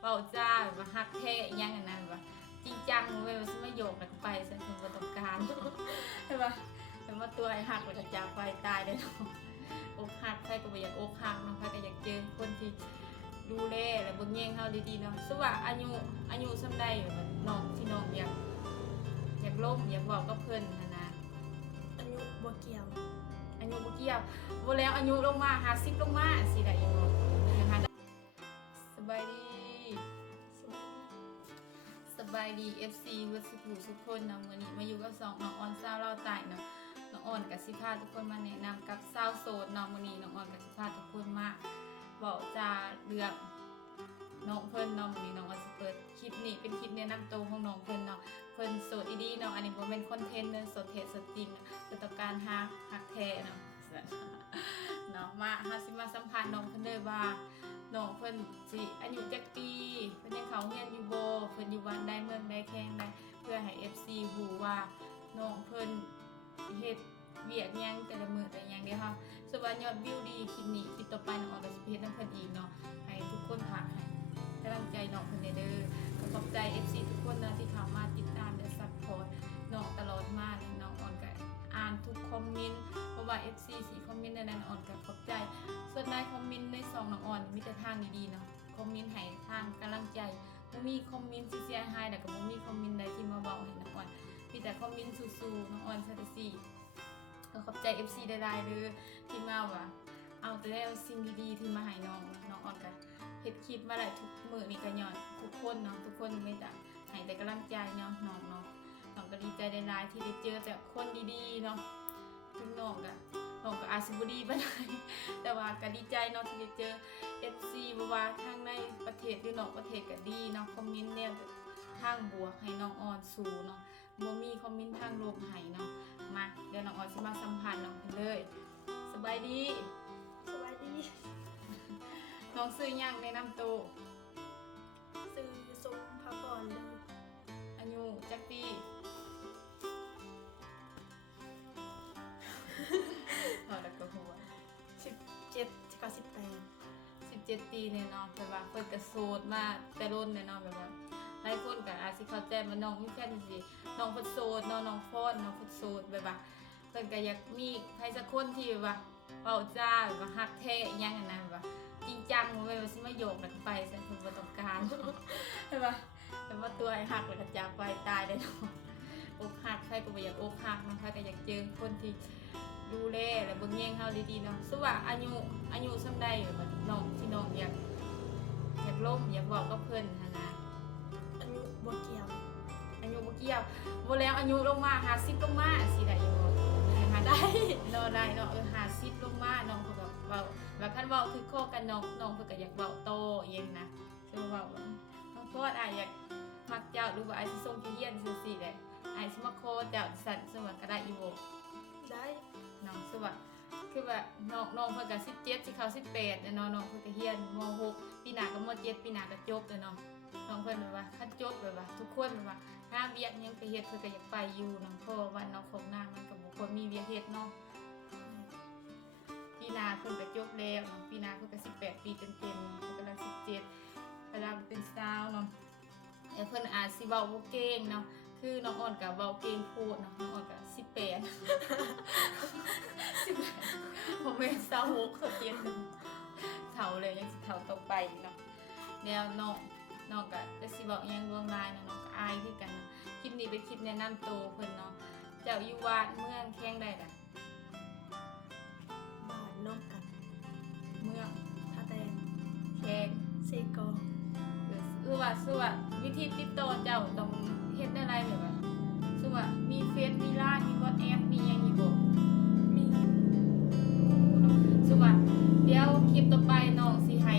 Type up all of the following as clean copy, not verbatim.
เบาจ้าแบบฮักแท้ยังอันนั้นแบบจริงจังเว้ยมันไม่โยกแล้วก็ไปใส่ถึงประสบการณ์ใช่ปะแต่ว่าตัวไอ้หักแล้วก็จากไปตายได้เนาะอกหักใครก็ไม่อยากอกหักเนาะใครก็อยากเจอคนที่ดูแลและบนแย่งเขาดีๆเนาะสว่าอายุสำได้แบบน้องที่น้องอยากล้มอยากบอกก็เพิ่นนะอายุบ่เกี่ยวอายุบ่เกี่ยวบ่แล้วอายุลงมา50ลงมาสิได้ยังบ่นะคะสบายดีสบายดี FC วัดสุขุสุขคนเนาะมื้อนี้มาอยู่กับ2น้องออนสาวเล่าใต้เนาะน้องออนกับสิพาทุกคนมาแนะนำกับสาวโสดเนาะมื้อนี้น้องออนกับสิพาทุกคนมาเว้าจาเรื่องน้องเพิ่นเนาะมื้อนี้น้องออนสิเปิดคลิปนี้เป็นคลิปแนะนำตัวของน้องเพิ่นเนาะเพิ่นโสดอีดีเนาะอันนี้บ่แม่นคอนเทนต์เด้อโสดแท้โสดจริงเพิ่นต้องการฮักแท้เนาะเนาะมาเฮาสิมาสัมภาษณ์น้องเพิ่นเด้อว่าน้องเพิ่นสิอายุจักปีเพิ่นยังเข้าเรียนอยู่บ่เพิ่นอยู่บ้านใดเมืองใดแข่งใดเพื่อให้ FC ฮู้ว่าน้องเพิ่นเฮ็ดเวียกหยังแต่ละมื้อแต่หยังเด้อค่ะสว่ายอดวิวดีคลิปนี้คลิปต่อไปน้องออนก็สิเฮ็ดนำเพิ่นอีกเนาะให้ทุกคนทักให้กำลังใจน้องเพิ่นเด้อก็ขอบใจ FC ทุกคนนะที่เข้ามาติดตามและซัพพอร์ตน้องตลอดมาเลยน้องออนก็อ่านทุกคอมเมนต์เพราะว่า FC สิคอมเมนต์ในนั้นออนก็ขอบใจส่วนในคอมเมนต์ในซองน้องออนมีแต่ทางดีๆเนาะคอมเมนต์ให้ทางกำลังใจบ่มีคอมเมนต์เสียหายแต่ก็บ่มีคอมเมนต์ใดที่มาเว้าให้น้องออนมีแต่คอมเมนต์สู้ๆน้องออนซัตซี่ก็ขอบใจ FC ได้ๆเด้อที่มาว่าเอาแต่แล้วสิ่งดีๆที่มาให้น้องออนก็เฮ็ดคลิปมาได้ทุกมื้อนี่ก็ย้อนทุกคนเนาะทุกคนไม่แต่ให้แต่กำลังใจเนาะน้องก็ดีใจได้หลายที่ได้เจอแต่คนดีๆเนาะถึงน้องก็อาจสิบ่ดีปานใดแต่ว่าก็ดีใจเนาะที่ได้เจอ FC บ่ว่าทางในประเทศหรือนอกประเทศก็ดีเนาะคอมเมนต์แนวทางบวกให้น้องออนสู้เนาะบ่มีคอมเมนต์ทางลบให้เนาะมาเดี๋ยวน้องออนสิมาสัมภาษณ์น้องเพิ่นเลยสบายดี สวัสดี น้องซื้อหยังแนะนำตัว ซื้อส้มพระพรเด้อ อายุจักปีพอแล้วก็หัว 17กับ17 ปีเนี่ยเนาะแบบว่าเพิ่นก็โสดมาแต่รุ่นเนี่ยเนาะแบบว่าหลายคนก็อาจสิเข้าใจว่าน้องมีแฟนสิน้องเพิ่นโสดเนาะน้องฟ้อนน้องเพิ่นโสดแบบว่าเพิ่นก็อยากมีใครสักคนที่แบบว่าเว้าจ้าแบบว่าฮักแท้อีหยังอันนั้นแบบว่าจริงจังบ่แม่นว่าสิมาโยกแล้วก็ไปใส่เพิ่นบ่ต้องการใช่ปะแต่ว่าตัวไอ้หักแล้วก็จากไปตายได้เนาะอกหักใครก็บ่อยากอกหักเนาะใครก็อยากเจอคนที่ดูแลและเบิ่งแย่งเฮาดีๆเนาะสว่าอายุส่ำใดแบบน้องที่น้องอยากล้มอยากบอกกับเพิ่นหั่นนะ อายุบ่เกี่ยวอายุบ่เกี่ยวบ่แล้วอายุลงมา50ลงมาสิได้อยู่บ่นะคะได้เนาะได้เนาะ50ลงมาน้องเพิ่นก็เว้าแล้วคันเว้าถึกข้อกันน้องเพิ่นก็อยากเว้าโตอีหยังนะคือเว้าว่าน้องโพดอยากมักเจ้าหรือว่าอ้ายสิส่งไปเรียนซื่อๆได้อ้ายสิมาโคเจ้าสั่นสว่าก็ได้อยู่บ่ ได้ น้องคือว่าน้องเพิ่นก็17สิเข้า18แล้วเนาะน้องเพิ่นก็เรียนม.6 ปีหน้าก็ม.7 ปีหน้าก็จบแล้วเนาะน้องเพิ่นแบบว่าคันจบแบบว่าทุกคนแบบว่าหาเวียกหยังไปเฮ็ดเพิ่นก็อยากไปอยู่เนาะเพราะว่าน้องของนางมันก็บ่ค่อยมีเวียกเฮ็ดเนาะปีหน้าเพิ่นก็จบแล้วเนาะปีหน้าเพิ่นก็18ปีเต็มๆเนาะเพิ่นกำลัง17กำลังเป็นสาวเนาะแล้วเพิ่นอาจสิเว้าบ่เก่งเนาะคือน้องอ่อนก็เว้าเก่งโพดเนาะน้องอ่อนก็18ผมเป็นสาวกเขาเตียนเฒ่าเลยยังสิเฒ่าต่อไปเนาะแล้วน้องก็จะสิบอกยังรวมลายเนาะน้องก็อายคือกันเนาะคลิปนี้เป็นคลิปแนะนำตัวเพิ่นเนาะเจ้าอยู่วาดเมืองแข้งได้ล่ะ บ้านน้องกัน เมือง ท่าแตง แข้ง เซกอ คือว่าวิธีติดต่อเจ้าต้องเฮ็ดได้ไรแบบว่าคือว่ามีเฟซมีไลน์มี WhatsApp มีหยังอยู่บ่ มี สุว่าเดี๋ยวคลิปต่อไปน้องสิให้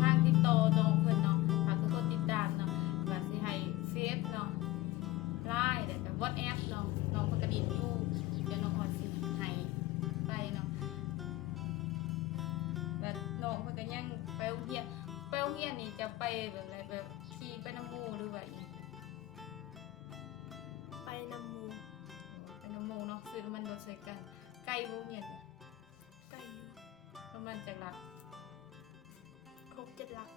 ทางติดต่อน้องเพิ่นเนาะฝากทุกคนติดตามเนาะว่าสิให้เฟซเนาะไลน์แล้วก็ WhatsApp เนาะน้องเพิ่นก็ดินอยู่เดี๋ยวน้องออนสิให้ไปเนาะแบบน้องเพิ่นก็ยังไปโรงเรียนนี่จะไปแบบอะไรแบบขี่ไปน้ำหมู่หรือว่าอีก ไปนำหมู ไปน้ำหมู่เนาะซื้อน้ำมันรถใส่กันใกล้โรงเรียนเนี่ย ไก่อยู่ ประมาณจักหลัก ครบ7 หลัก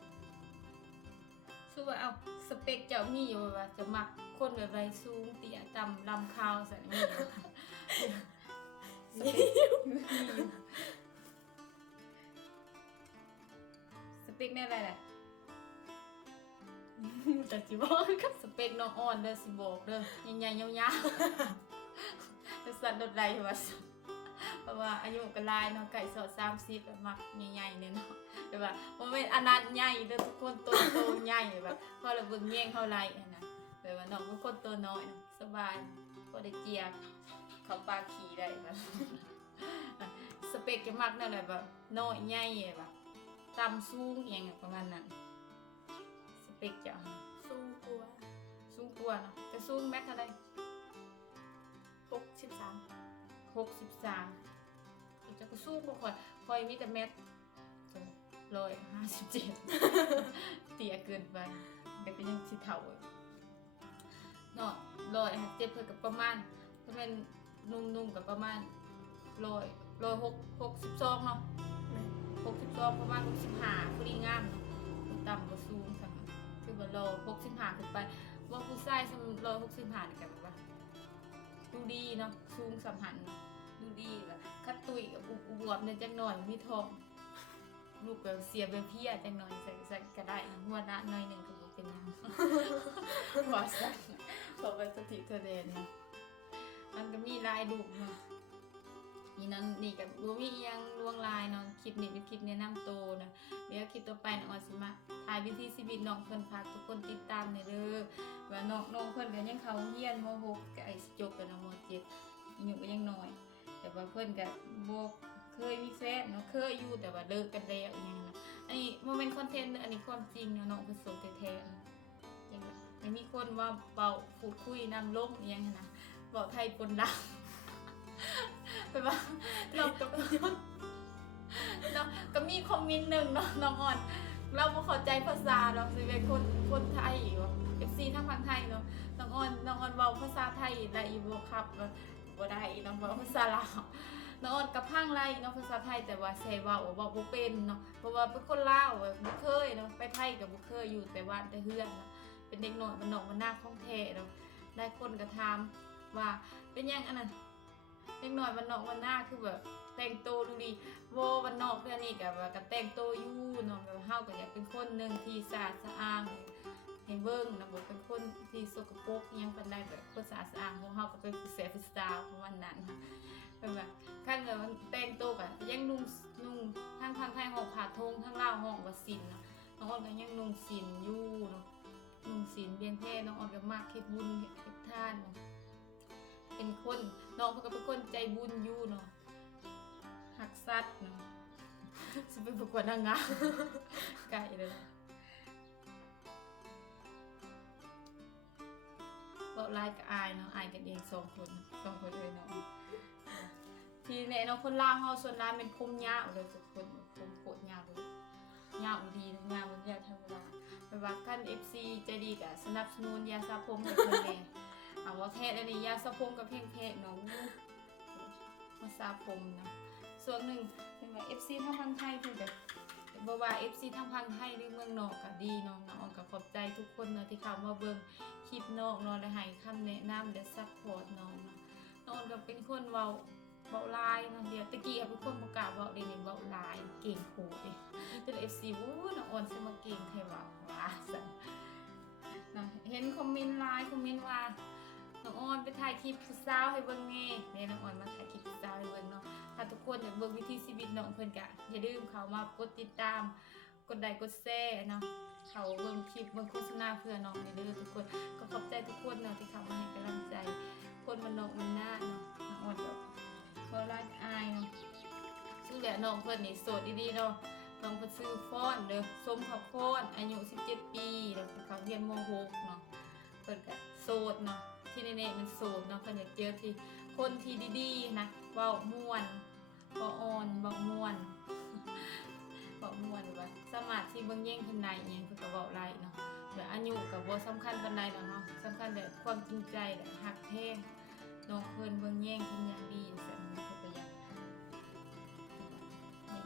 คือว่าเอาสเปคเจ้ามีอยู่ว่าจะมักคนแบบไรสูงเตี้ยต่ำลำคาวใส่มีอยู่สเปคมีอยู่สเปคแน่อะไรแหละแต่สิบอกกับสเปคน้องอ่อนเด้อสิบอกเด้อใหญ่ๆยาวๆจะสั่นโดดไรว่าเพราะว่าอายุก็หลายเนาะไก่สอด30แบบมักใหญ่ๆเนี่ยเนาะแบบว่าบ่แม่นอนาถใหญ่เด้อทุกคนโตใหญ่แบบพอเราเบิ่งแยงเท่าไรนะแบบว่าน้องเป็นคนตัวน้อยนะสบายบ่ได้เจียกเข้าปากขี้ได้แบบสเปคจะมักนั่นแหละแบบน้อยใหญ่แบบต่ำสูงอหยังประมาณนั้นสเปคจะ สูงกว่า สูงกว่าเนาะจะสูงแมตเท่าไร 63 63จะก็สูงบ่ค่อยมีแต่แมต157 เตี้ยเกินไปแต่ก็ยังสิเฒ่าเนาะ157เพิ่นก็ประมาณถ้าแม่นนุ่มๆก็ประมาณ162เนาะ62ประมาณ65พอดีงามเนาะต่ำกว่าสูงซั่นคือว่า65ขึ้นไปว่าผู้ชายสำ165นี่ก็แบบว่าดูดีเนาะสูงสัมพันธ์ดูดีแบบคัดตุ้ยกับอวบเนี่ยจังหน่อยมีทองลูกแบบเสียแบบพี่จังหน่อยใส่ก็ได้หัวหน้าหน่อยหนึ่งก็บ่เป็นหยังว่าสั่นเพราะว่าสติเธอเดนเนาะมันก็มีลายลูกเนาะนี่ก็บ่มีอีหยังลวงลายเนาะคลิปนี้เป็นคลิปแนะนำตัวนะเดี๋ยวคลิปต่อไปน้องออนสิมาถ่ายวิถีชีวิตน้องเพิ่นฝากทุกคนติดตามเด้อว่าน้องเพิ่นก็ยังเข้าเรียนม.6ก็ไอ้สิจบแล้วเนาะม.7อายุก็ยังน้อย แต่ว่าเพิ่นก็บ่เคยมีแฟนเนาะเคยอยู่แต่ว่าเลิกกันแล้วอย่างเงี้ยนะอันนี้บ่แม่นคอนเทนต์อันนี้ความจริงเนาะน้องเพิ่นโสดแท้ๆจังไม่มีคนว่าเป่าพูดคุยนำลงอีหยังนะเว้าไทยปนลาวเป็นว่าเราก็มีคอมเมนต์นึงเนาะน้องอ่อนเราบ่เข้าใจภาษาเราสิเป็นคนไทยอยู่ FC ทั้งฝั่งไทยเนาะน้องอ่อนเว้าภาษาไทยได้อยู่บ่ครับบ่ได้น้องเว้าภาษาลาวน้องอ่อนกับพังไรเนาะภาษาไทยแต่ว่าใช้เว้าบ่เป็นเนาะเพราะว่าเป็นคนลาวบ่เคยเนาะไปไทยก็บ่เคยอยู่แต่ว่าแต่เฮือนเนาะเป็นเด็กน้อยมันนอกมันหน้าของแท้เนาะได้คนก็ถามว่าเป็นหยังอันนั้นเด็กน้อยมันนอกมันหน้าคือแบบแต่งตัวดูดีบ่มันนอกเพื่อนนี่ก็ว่าก็แต่งตัวอยู่เนาะแบบเฮาก็อยากเป็นคนนึงที่สะอาดสะอ้างให้เบิ่งนะบ่เป็นคนที่สกปรกอิหยังปานใดแบบคนสะอาดสะอ้างของเฮาก็เป็นผู้แซ่บสตาร์ประมาณนั้นค่ะเป็นแบบคันแบบแต่งตัวก็ยังนุ่งทั้งไทยห้องผ้าทงทั้งลาวห้องว่าสินเนาะน้องอ้อนก็ยังนุ่งสินอยู่เนาะนุ่งสินเพียงแค่น้องอ้อนก็มักเฮ็ดบุญเฮ็ดทานเนาะเป็นคนน้องเพิ่นก็เป็นคนใจบุญอยู่เนาะหักสัตว์เนาะสิเป็นประกวดนางงามไก่เลยบอกลายกับอายเนาะอายกันเอง2 คนเลยเนาะทีแน่เนาะคนลาวเฮาส่วนหลายเป็นผมยาวเลยทุกคนผมโคตรยาวเลยยาวดีนะยาวมันยาวธรรมดาไปว่ากัน FC ใจดีก็สนับสนุนยาสระผมให้เพิ่นแน่เอาว่าแท้อันนี้ยาสระผมกับแพงๆเนาะมาสระผมเนาะส่วนหนึ่งเป็นว่า FC ทางฝั่งไทยเพิ่นก็บ่ว่า FC ทางฝั่งไทยหรือเมืองนอกก็ดีเนาะน้องก็ขอบใจทุกคนเนาะที่เข้ามาเบิ่งคลิปน้องเนาะได้ให้คำแนะนำและซัพพอร์ตน้องเนาะน้องก็เป็นคนเว้าลายเนาะเดี๋ยวตะกี้เป็นคนบ่กล้าเว้าได้นี่เว้าลายเก่งโหดดิจน FC วู้น้องอ่อนสิมาเก่งแท้ว่าซั่นเนาะเห็นคอมเมนต์หลายคอมเมนต์ว่าน้องอ่อนไปถ่ายคลิปผู้สาวให้เบิ่งแน่แม่น้องอ่อนมาถ่ายคลิปผู้สาวให้เบิ่งเนาะถ้าทุกคนอยากเบิ่งวิถีชีวิตน้องเพิ่นก็อย่าลืมเข้ามากดติดตามกดไลค์กดแชร์เนาะเขาเบิ่งคลิปเบิ่งโฆษณาเพื่อน้องเด้อทุกคนก็ขอบใจทุกคนเนาะที่เข้ามาให้กำลังใจคนมันนอกมันหน้าเนาะน้องอ่อนก็บ่รักอายเนาะชื่อแหละน้องเพิ่นนี่โสดดีๆเนาะน้องเพิ่นชื่อฟ้อนเด้อสมภพรอายุ17 ปีแล้วเขาเรียนม.6 เนาะเพิ่นก็โสดเนาะที่แน่ๆมันโสดเนาะเพิ่นอยากเจอที่คนที่ดีๆนะเว้าม่วนบ่อ่อนบ่ม่วนบอกม่วนว่าสมาธิเบิ่งแย่งเพิ่นได้อิหยังเพิ่นก็เว้าหลายเนาะแล้วอายุก็บ่สำคัญปานใดดอกเนาะสำคัญแต่ความจริงใจและฮักแท้งน้องเพิ่นเบิ่งแย่งเพิ่นอย่างดีซั่นเพิ่นก็อยาก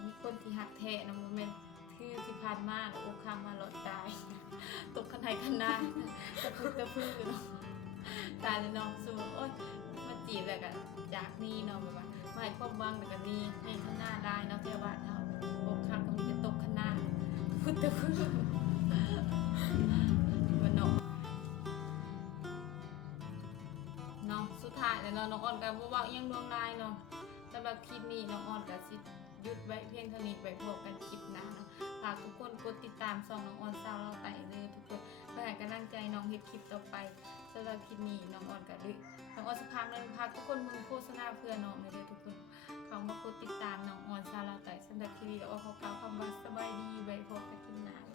มีคนที่ฮักแท้นะบ่แม่น คือที่ผ่านมาอกข้างมาหลอดตายตกขันไหขันหน้าตะพึกตะพือเนาะตายเลยน้องสู้โอ๊ยมาจีบแล้วกันจากนี้เนาะแบบว่าไม่ให้ความหวังแต่กันนี้ให้ขันหน้าได้เนาะเจ้าบ้านเฮาอกข้างก็มีแต่ตกขันหน้าพึกตะพือมันเนาะเนาะสุดท้ายแล้วเนาะน้องอ่อนก็บ่เว้าอิหยังดวงลายเนาะสำหรับคลิปนี้น้องอ่อนก็สิหยุดไว้เพียงเท่านี้ไปพบกันคลิปหน้าเนาะฝากทุกคนกดติดตามช่องน้องอ่อนสาวเราไต่เลยทุกคนเพื่อให้กำลังใจน้องเฮ็ดคลิปต่อไปสำหรับคลิปนี้น้องอ่อนก็เลยน้องอ่อนสิพาเลยพาทุกคนมึงโฆษณาเพื่อน้องเลยเด้อทุกคนเข้ามากดติดตามน้องอ่อนสาวเราไต่สำหรับคลิปนี้ก็ขอกล่าวคำว่าสบายดีไว้พบกันคลิปหน้า